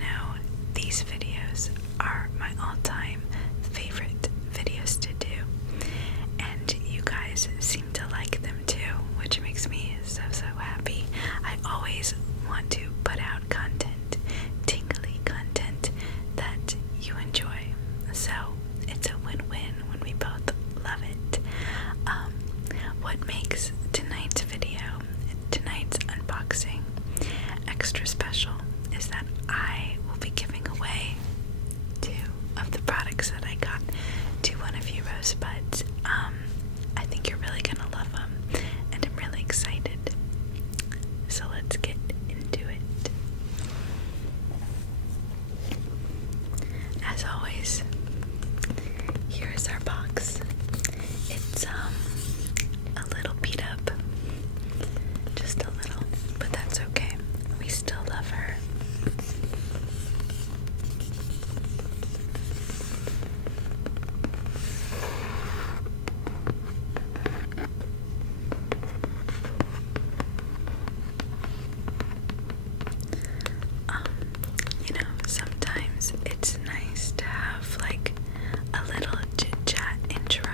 know, these videos are my all-time favorite videos to do, and you guys seem to like them too, which makes me so happy. I always want to put out content, tingly content that you enjoy, so it's a win-win when we both love it. What makes tonight's video, tonight's unboxing, extra special is that I will be giving away 2 of the products that I got to one of you rosebuds. I think you're really gonna love them, and I'm really excited. So let's get into it. As always, here is our box. It's a little beat up, just a little, but that's okay. We still love her. You know, sometimes it's nice to have like a little chit-chat intro,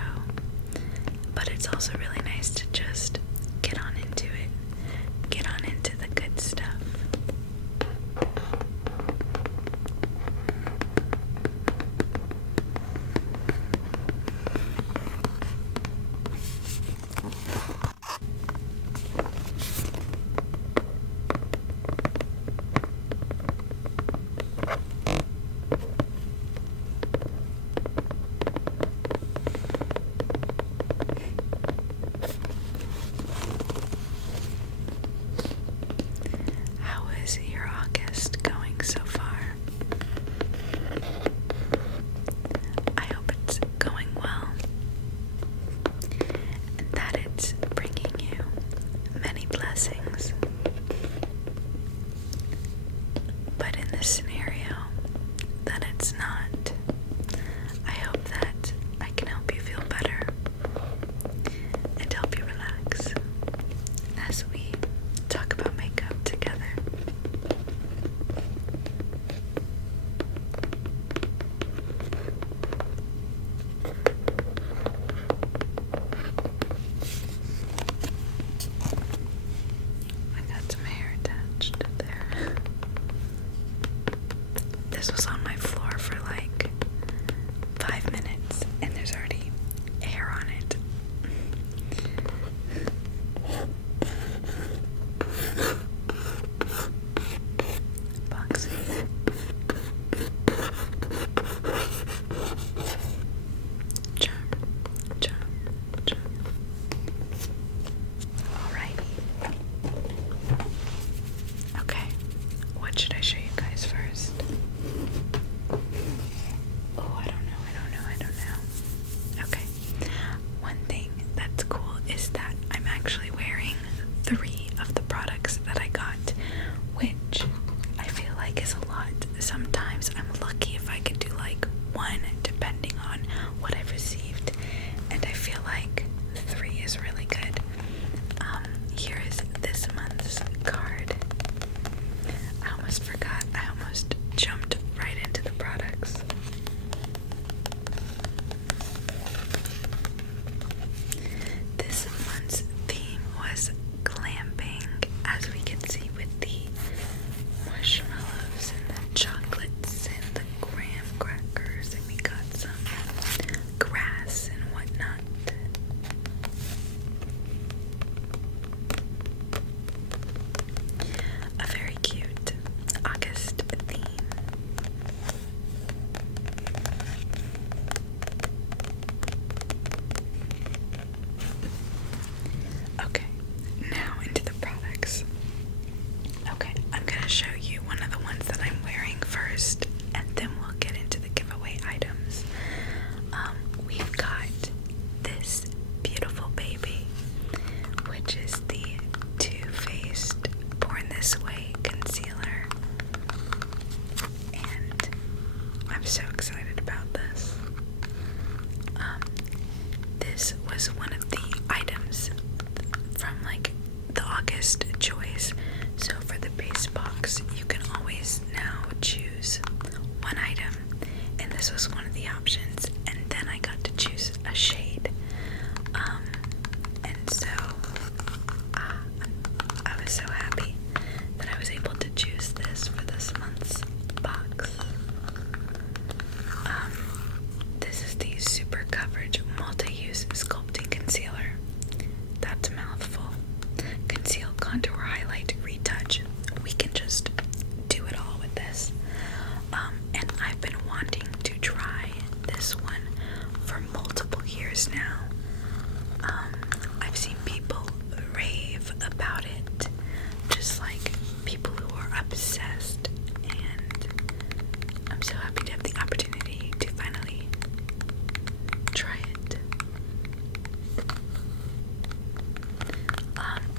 but it's also really nice to just get on into it, get on into the good stuff. How is your August going so far? I hope it's going well, and that it's bringing you many blessings. But in this scenario, that it's not. I hope that I can help you feel better and help you relax as we talk about makeup together. I got some hair attached there. This was on my floor for like 5 minutes, and there's already hair on it. Boxy. Charm. Alrighty. Okay, what should I show you guys first? Oh, I don't know. Okay. One thing that's cool is that I'm actually wearing 3 of the products that I got, which I feel like is a lot. Sometimes I'm lucky if I can do like 1 depending on what I've received, and I feel like 3 is really good. Here is this month's card. I almost forgot. I almost jumped right into the products. This month's theme was glamping, as we can see with the marshmallows and the chocolates and the graham crackers, and we got And I've been wanting to try this one for multiple years now. I've seen people rave about it, just like people who are obsessed, and I'm so happy to have the opportunity to finally try it.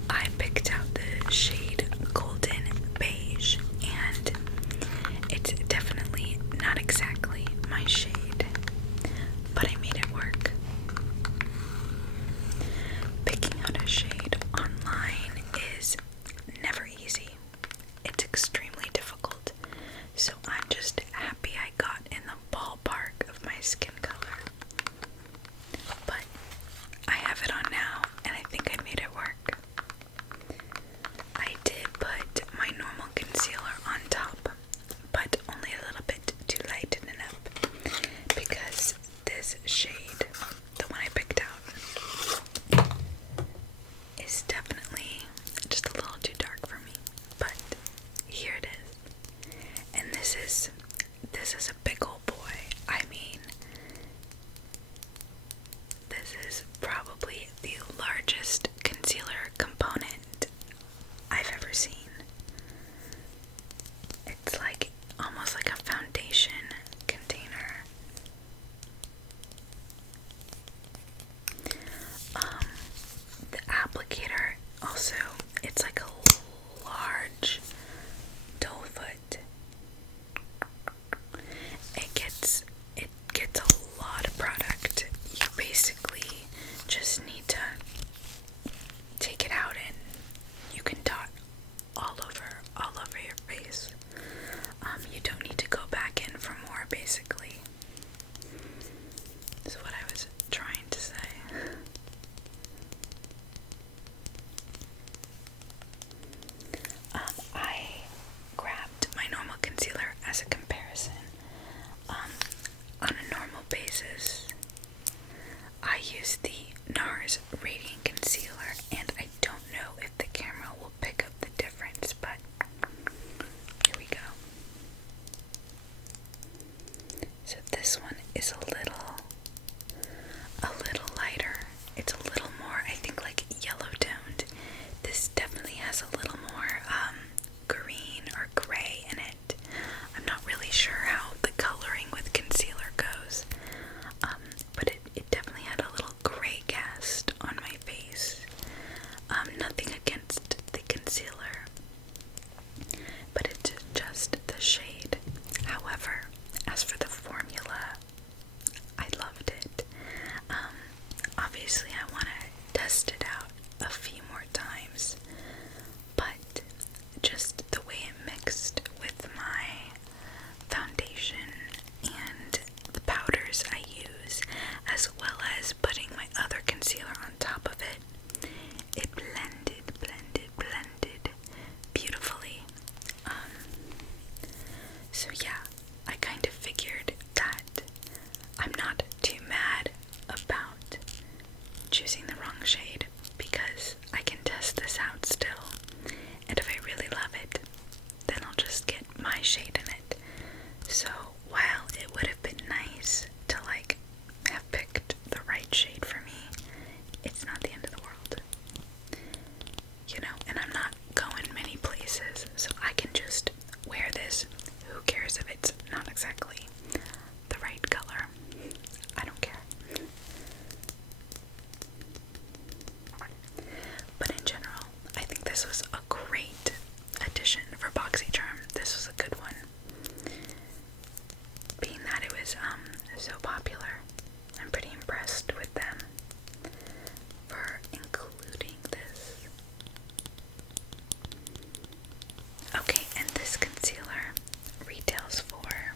I picked out the shade Golden Beige, and it's definitely not exactly my shade, but I made it work. Picking out a shade online is never easy. It's extremely difficult, so I'm just happy I got in the ballpark of my skin color. But I have it on now, and I think I made it work. I did put my normal concealer on top, but only a little bit to lighten it up, because this shade, the one I picked out, is definitely just a little too dark for me. But here it is, and this is a big old boy. I mean, this is probably the largest concealer component I've ever seen. It's like almost like a foundation container. The applicator also, it's like a large doe foot. It gets a lot of product. You basically just need to take it out and you can dot all over your face. You don't need to go back in for more, basically. Is what I was trying to say. I grabbed my normal concealer as a comparison. On a normal basis, I use the Nars Radiant Concealer, and I don't know if the camera will pick up the difference, but here we go. So this one is a little lighter. It's a little more, I think, like yellow toned. This definitely has a little more green or gray in it. I'm not really sure how the coloring with concealer goes, but it definitely had a little gray cast on my face. Nothing against the concealer, but it's just the shade. However, as for the formula, I loved it. Obviously I want to test it out a few more times, but just the way it mixed with my foundation and the powders I use, as well as putting my other concealer on top of it, it blended beautifully. So yeah, I kind of figured that I'm not too mad about choosing the wrong shade, because I can test this out still, and if I really love it, then I'll just get my shade in it. So while it would have been nice to like have picked the right shade for me, it's not the end of the world, you know. And I'm not going many places, so I can just wear this. Who cares if it's not exactly the right color? I don't care. But in general, I think this was a great addition for BoxyCharm. This was a good one. Being that it was so popular, I'm pretty impressed with them for including this. Okay, and this concealer retails for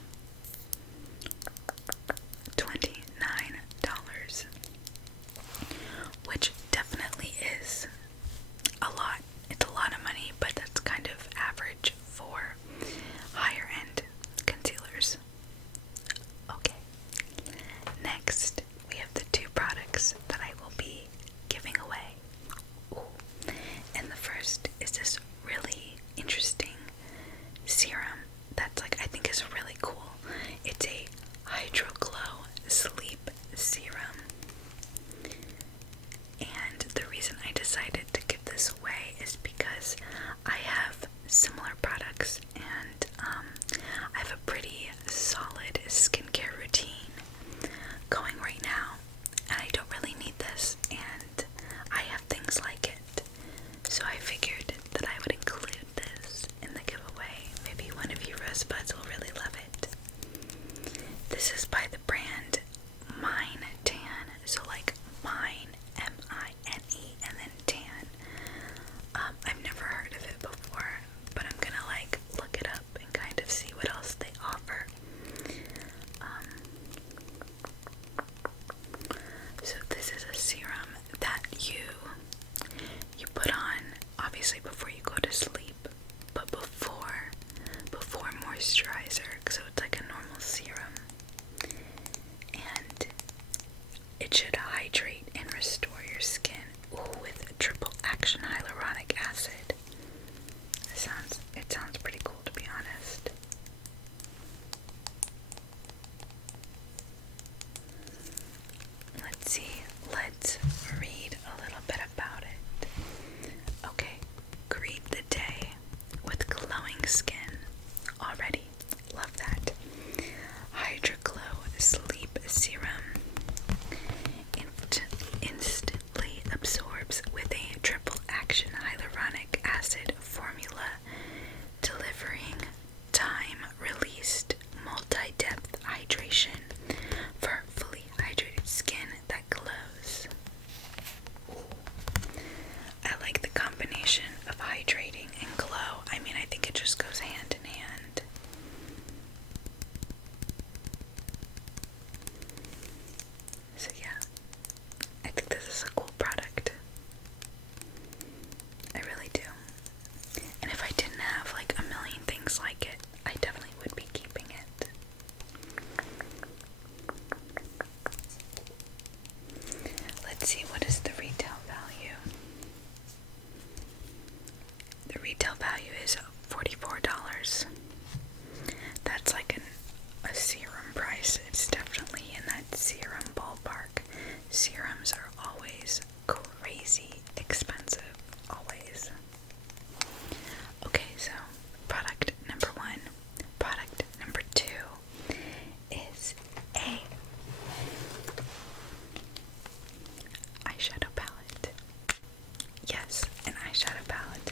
Sleep Serum. It instantly absorbs with a triple action hyaluronic acid formula, delivering time-released multi-depth hydration for fully hydrated skin that glows. I like the combination of hydrating and glow. I mean, I think it just goes hand in hand. So yeah, I think this is a cool product. I really do. And if I didn't have like a million things like it, I definitely would be keeping it. Let's see, what is the retail value? The retail value is $44. That's like a serum price. It's definitely in that serum ballpark. Serums are always crazy expensive. Always. Okay, so product number 1. Product number 2 is a eyeshadow palette. Yes, an eyeshadow palette.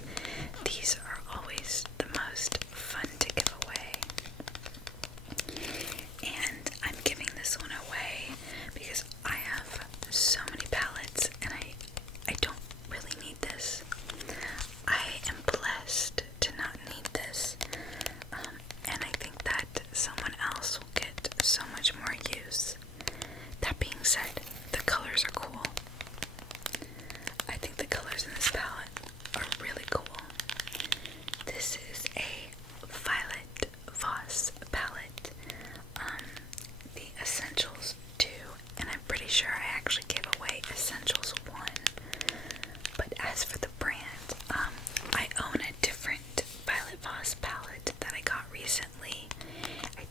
These are always the most fun to give away. And I'm giving this one away because I have so many palettes and I don't really need this. I am blessed to not need this. And I think that someone else will get so much more use. That being said, the colors are cool. I think the colors in this palette are really cool. This is a Violet Voss palette, the Essentials 2, and I'm pretty sure I actually gave away Essentials 1. But as for the brand, I own a different Violet Voss palette that I got recently. I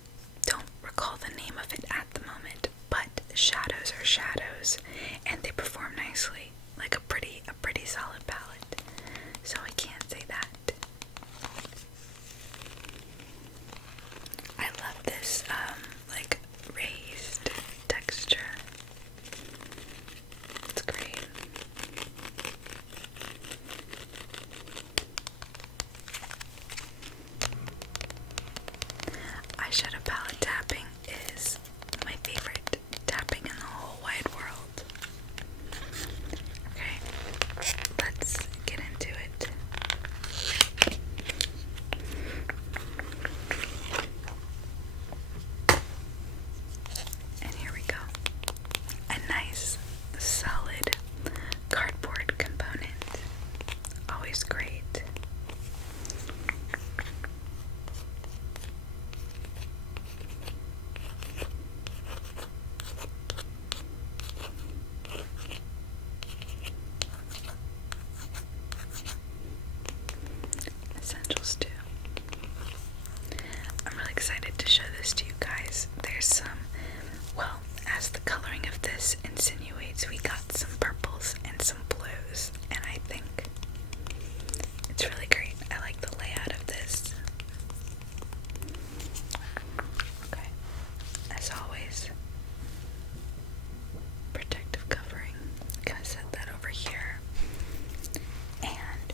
don't recall the name of it at the moment, but shadows are shadows, and they perform nicely, like a pretty solid palette. So I can't say that. I love this like raised texture. It's great. Eyeshadow palette tapping is my favorite tapping in the whole wide world. Okay, let's get into it. And here we go. A nice, solid cardboard component. Always great. Essentials 2. I'm really excited to show this to you guys. There's some, well, as the coloring of this insinuates, we got some purples and some blues, and I think it's really great. I like the layout of this. Okay, as always, protective covering. I'm gonna set that over here. And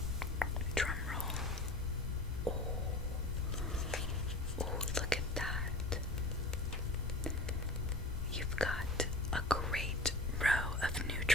drum roll. Oh, look at that. You've got a great row of neutral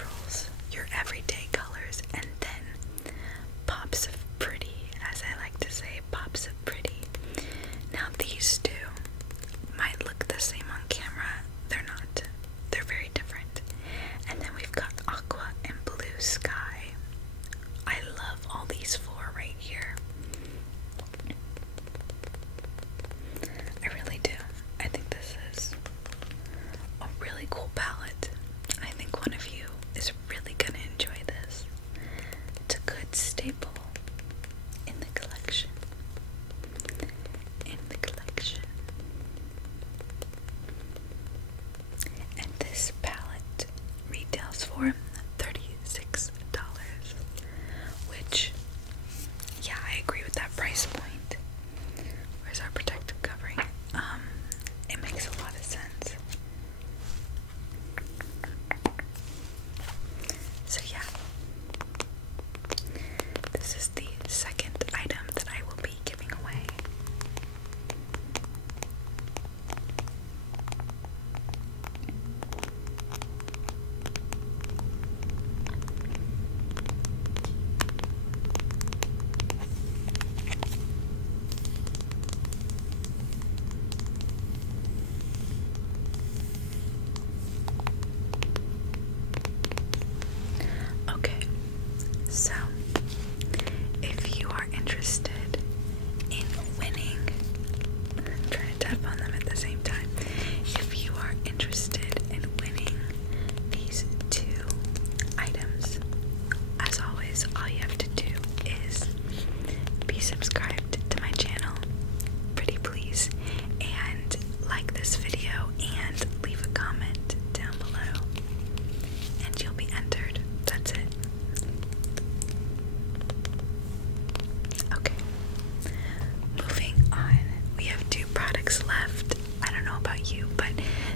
you, but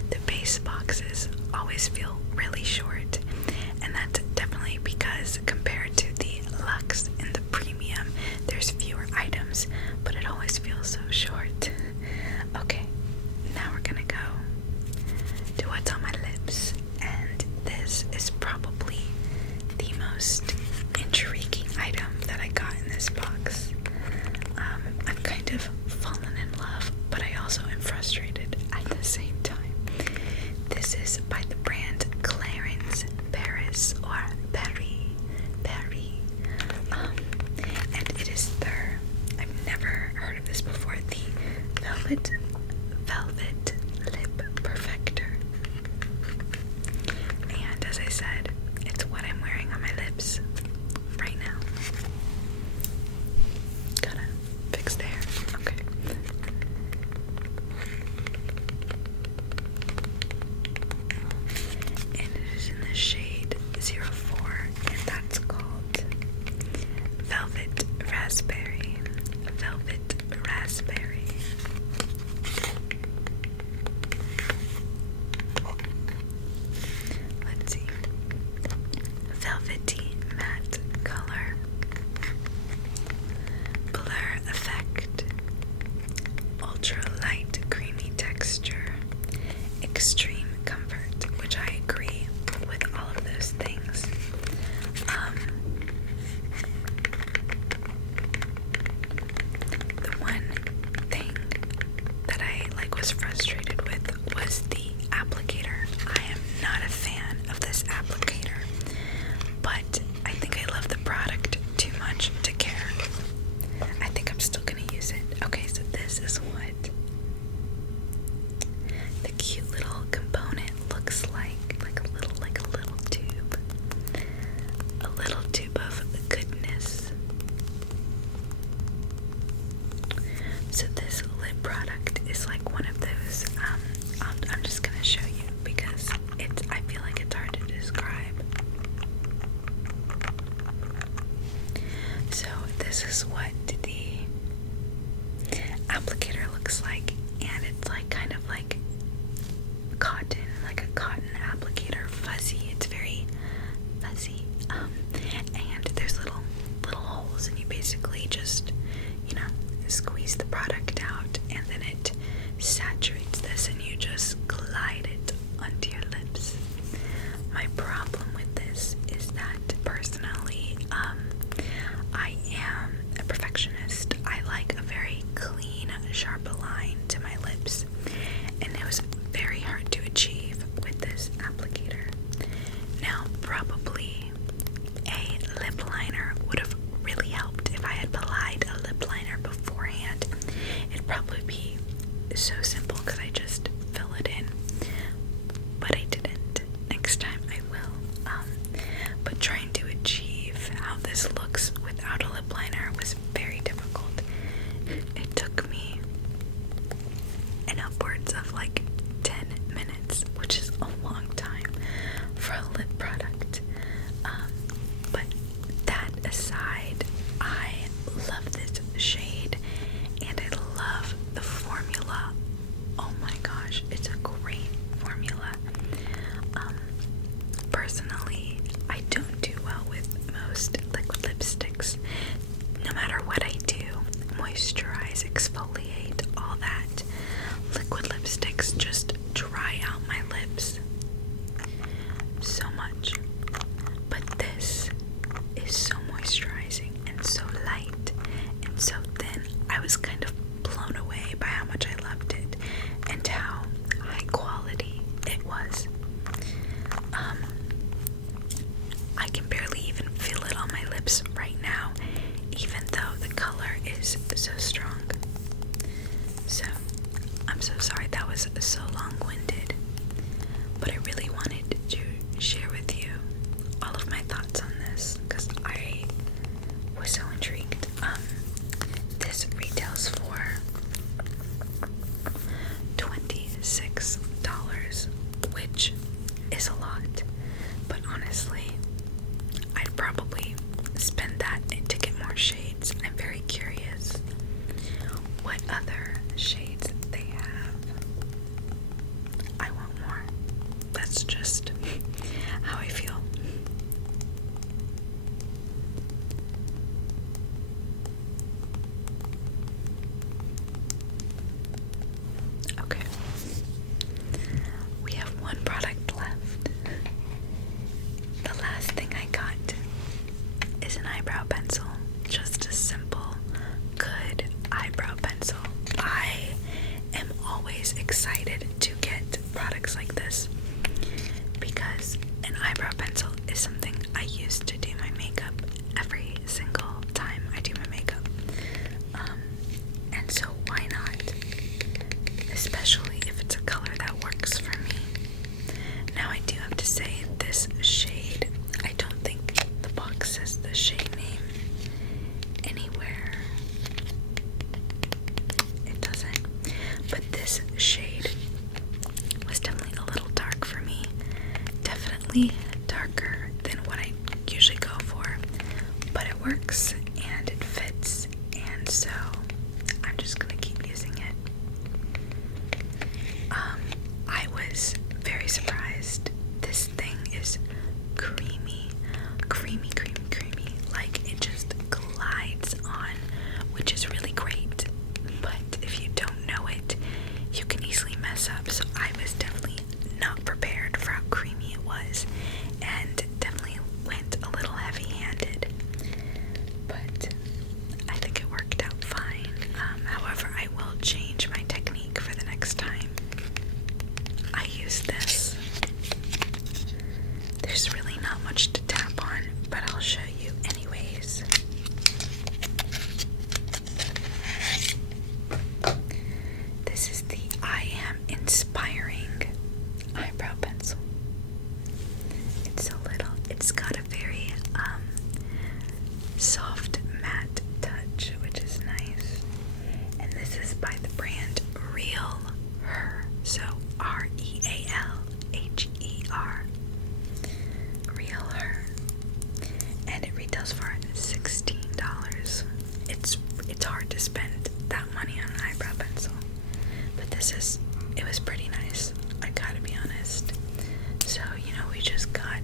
the base boxes always feel really short, and that's definitely because compared to the Luxe and the Premium, there's fewer items, but it always feels so short. Okay, now we're gonna go to what's on my lips, and this is probably the most intriguing item that I got in this box. I've kind of fallen in love, but I also am frustrated at the same time. This is by the brand Clarins Paris, or Paris, and it is their, I've never heard of this before, the Velvet Lip Perfector. And as I said, it's what I'm wearing on my lips right now. Gotta fix the hair. Okay. And it is in the shade 04, and that's called Velvet Raspberry. Velvet Raspberry. Let's see. Velvety matte color. Blur effect. Ultra light creamy texture. Extreme comfort, which I agree with all of those things. The one thing that I was frustrated with was the applicator. I am not a fan of this applicator, but I think I love the product too much to care. I think I'm still gonna use it. Okay, so this is what the cute little component looks like a little tube. A little tube of goodness. So this lip product is like one of those, I'm just gonna show you because I feel like it's hard to describe. So this is what the applicator looks like, and it's like kind of like cotton, like a cotton applicator, fuzzy. It's very fuzzy, and there's little holes, and you basically just, squeeze the product out, and then it saturates this, and you just glide it onto your lips. My problem with this is that personally, I am a perfectionist. I like a very clean, sharp line to my lips, and it was very hard to achieve with this applicator. Now, probably a lip liner would have really helped if I had applied a lip liner beforehand. It'd probably be so simple because I just fill it in, but I didn't. Next time I will. But trying to achieve how this looks without a lip liner was very difficult. It took me an upwards of 10 minutes, which is a long time for a lip product. But that aside, I love this shade, and I love the formula. Oh my gosh, it's a great formula. Personally, I don't do well with most liquid lipsticks. No matter what I do, moisturize, exfoliate, all that, liquid lipsticks just dry out my lips so much. But this is so moisturizing and so light and so thin. I was kind of blown away by how much I loved it and how high quality it was. I can barely even feel it on my lips right now, even though the color is so strong. So, I'm so sorry that was so long-winded, but I really wanted to share with you all of my thoughts on this because I was so intrigued. This retails for $26, which is a lot, but honestly, I'd probably spend that to get more shades. I'm very curious what other shades they have. always excited to get products like this because an eyebrow pencil is something I use to do my makeup every single time I do my makeup. And so why not? Especially if it's a color that works for me. Now I do have to say this shade, I don't think the box says the shade name anywhere. It doesn't. But this shade was definitely a little dark for me. Definitely darker than what I usually go for. But it works and it fits, and so I'm just gonna keep using it. I was very surprised. This thing is creamy. Like it just glides on, which is really great. But if you don't know it, you can easily mess up. So I was definitely not prepared for how creamy it was, and definitely went a little heavy-handed. But I think it worked out fine. However, I will change my technique for the next time I use this. There's really not much to tap on, but I'll show you anyways. This is the I Am Inspiring eyebrow pencil. It's got a very soft matte touch, which is nice. And this is by the brand Real Her, so REALHER. Real Her. And it retails for $16. It's hard to spend that money on an eyebrow pencil. But it was pretty nice, I gotta be honest. So, we just got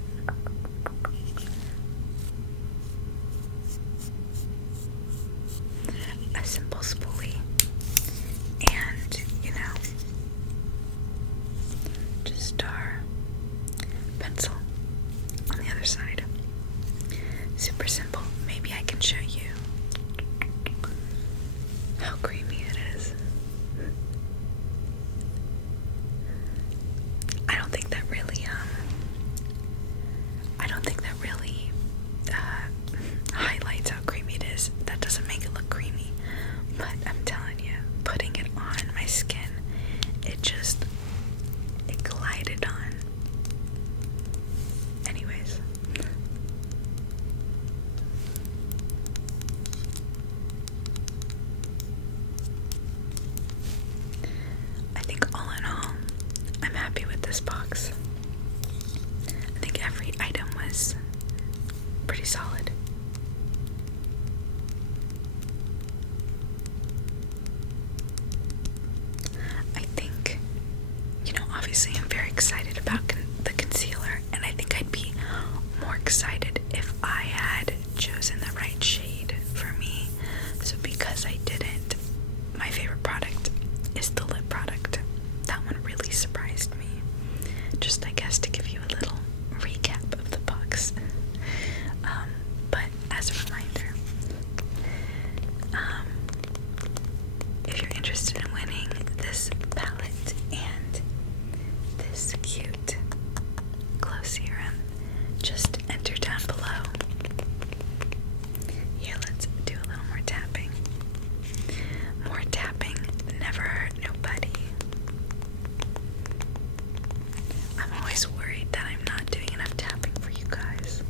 a simple spoolie and, just our pencil on the other side. Super simple. Maybe I can show you how creamy it is. I don't think that really highlights how creamy it is. That doesn't make it look creamy, but I'm telling you, putting it on my skin, it glided on. Anyways, I think all in all, I'm happy with this box. I think every item was pretty solid. I think, obviously I'm very excited about the concealer, and I think I'd be more excited if I had chosen the right shade for me. So because I didn't, my favorite product is the lip product. That one really surprised me. Just, I guess, to give you a little recap of the box. But as a reminder, if you're interested in winning this palette and this cute glow serum, just enter down below. Here, let's do a little more tapping. More tapping never hurt nobody. I'm always worried that I'm not doing enough tapping for you guys,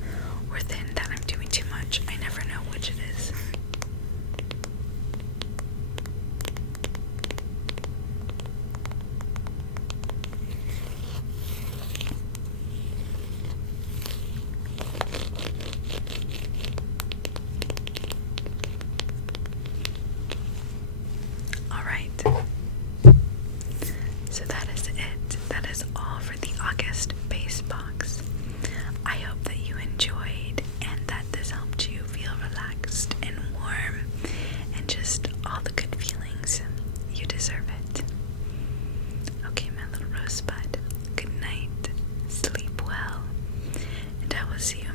or then that I'm doing too much. I never know which it is. Alright, so that is it. That is all for the August base box. I hope that you enjoyed and that this helped you feel relaxed and warm and just all the good feelings. You deserve it. Okay, my little rosebud, good night, sleep well, and I will see you